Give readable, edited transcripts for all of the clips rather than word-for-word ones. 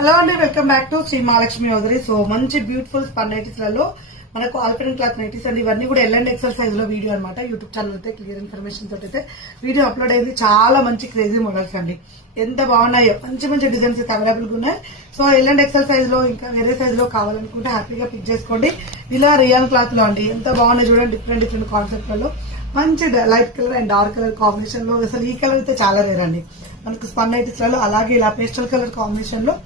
Hello అండి, welcome back to Shri Mahalakshmi వదిలి. So మంచి బ్యూటిఫుల్ స్పన్ నైటీస్ లలో మనకు ఆల్పైన్ క్లాత్ నైటీస్ అండి. ఇవన్నీ కూడా ఎల్ అండ్ ఎక్సెల్ సైజ్ లో వీడియో అనమాట. యూట్యూబ్ ఛానల్ అయితే క్లియర్ ఇన్ఫర్మేషన్ తోటి అయితే వీడియో అప్లోడ్ అయింది. చాలా మంచి క్రేజీ మోడల్స్ అండి. ఎంత బాగున్నాయో, మంచి మంచి డిజైన్స్ అయితే అవైలబుల్ గా ఉన్నాయి. So L and XL size లో ఇంకా వేరే సైజ్ లో కావాలనుకుంటే హ్యాపీగా పిక్ చేసుకోండి. ఇలా రియల్ క్లాత్ లో అండి ఎంత బాగున్నాయి చూడండి. డిఫరెంట్ డిఫరెంట్ కాన్సెప్ట్ లలో మంచి light colour and dark colour combination లో, అసలు ఈ కలర్ అయితే చాలా రేర్ అండి మనకు స్పన్ నైటీస్ లలో. అలాగే ఇలా పేస్టల్ కలర్ కాంబినేషన్ లో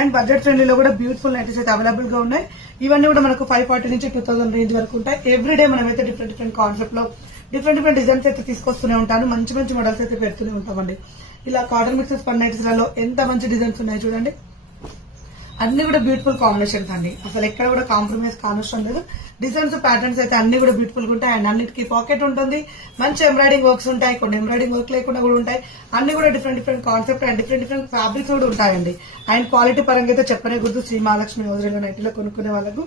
అండ్ బడ్జెట్ ఫ్రెండ్లీలో కూడా బ్యూటిఫుల్ నైటీస్ అయితే అవైలబుల్ గా ఉన్నాయి. ఇవన్నీ కూడా మనకు 540 నుంచి 2000 రేంజ్ వరకు ఉంటాయి. ఎవ్రీడే మనమైతే డిఫరెంట్ డిఫరెంట్ కాన్సెప్ట్ లో డిఫరెంట్ డిఫరెంట్ డిజైన్స్ అయితే తీసుకొస్తూనే ఉంటాను. మంచి మంచి మోడల్స్ అయితే పెడుతూనే ఉంటామండి. ఇలా కాటన్ మిక్సెస్ స్పన్ నైటీస్ లలో ఎంత మంచి డిజైన్స్ ఉన్నాయి చూడండి. అన్ని కూడా బ్యూటిఫుల్ కాంబినేషన్స్ అండి. అసలు ఎక్కడ కూడా కాంప్రమైజ్ కానవసరం లేదు. డిజైన్స్ ప్యాటర్న్స్ అయితే అన్ని కూడా బ్యూటిఫుల్ గా ఉంటాయి. అండ్ అన్నిటికీ పాకెట్ ఉంటుంది. మంచి ఎంబ్రాయిడింగ్ వర్క్స్ ఉంటాయి. కొన్ని ఎంబ్రాయిడింగ్ వర్క్ లేకుండా కూడా ఉంటాయి. అన్ని కూడా different different concept and different different fabrics కూడా ఉంటాయండి. అండ్ క్వాలిటీ పరంగా అయితే చెప్పనే గుర్తు. శ్రీ మహాలక్ష్మి హౌజరీలో నైటీలో కొనుక్కునే వాళ్ళకు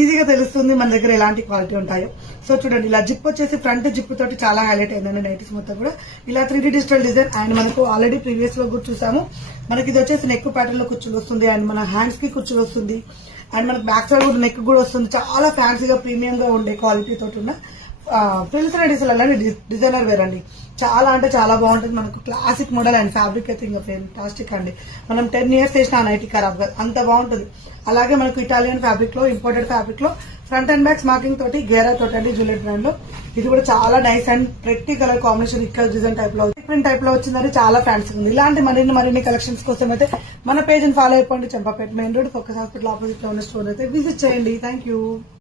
ఈజీగా తెలుస్తుంది మన దగ్గర ఎలాంటి క్వాలిటీ ఉంటాయో. సో చూడండి, ఇలా జిప్ వచ్చేసి ఫ్రంట్ జిప్ తోటి చాలా హైలైట్ అయిందండి నైటీస్ మొత్తం కూడా. ఇలా 3D డిజిటల్ డిజైన్ అండ్ మనకు ఆల్రెడీ ప్రీవియస్ లో కూడా చూసాము. మనకి ఇది వచ్చేసి నెక్ ప్యాటర్న్ లో కుచ్చులు వస్తుంది అండ్ మన హ్యాండ్స్ కి కుచ్చులు వస్తుంది అండ్ మనకు బ్యాక్ సైడ్ కూడా నెక్ కూడా వస్తుంది. చాలా ఫ్యాన్సీగా ప్రీమియం గా ఉండే క్వాలిటీ తోటి ఉన్న ఫ్రిల్స్ నైటీస్ అలానే డిజైనర్ వేర్ అండి. చాలా అంటే చాలా బాగుంటుంది. మనకు క్లాసిక్ మోడల్ అండ్ ఫ్యాబ్రిక్ అయితే ఇంకా ఫెంటాస్టిక్ అండి. మనం 10 years చేసిన ఆ నైటీ ఖరాబ్ కాదు, అంత బాగుంటుంది. అలాగే మనకు ఇటాలియన్ ఫ్యాబ్రిక్ లో, ఇంపోర్టెడ్ ఫ్యాబ్రిక్ లో ఫ్రంట్ అండ్ బ్యాక్ మార్కింగ్ తోటి గేరా తోటి అండి, జూలియట్ బ్రాండ్ లో. ఇది కూడా చాలా nice and pretty colour combination ఇక్కడ డిజైన్ టైప్ లో డిఫరెంట్ టైప్ లో వచ్చిందని చాలా ఫ్యాన్సీ ఉంది. ఇలాంటి మరిన్ని కలెక్షన్స్ కోసం అయితే మన పేజ్ ని ఫాలో అయిపోండి. Champapet main road focus hospital opposite లో ఉన్న స్టోర్ అయితే విజిట్ చేయండి. Thank you.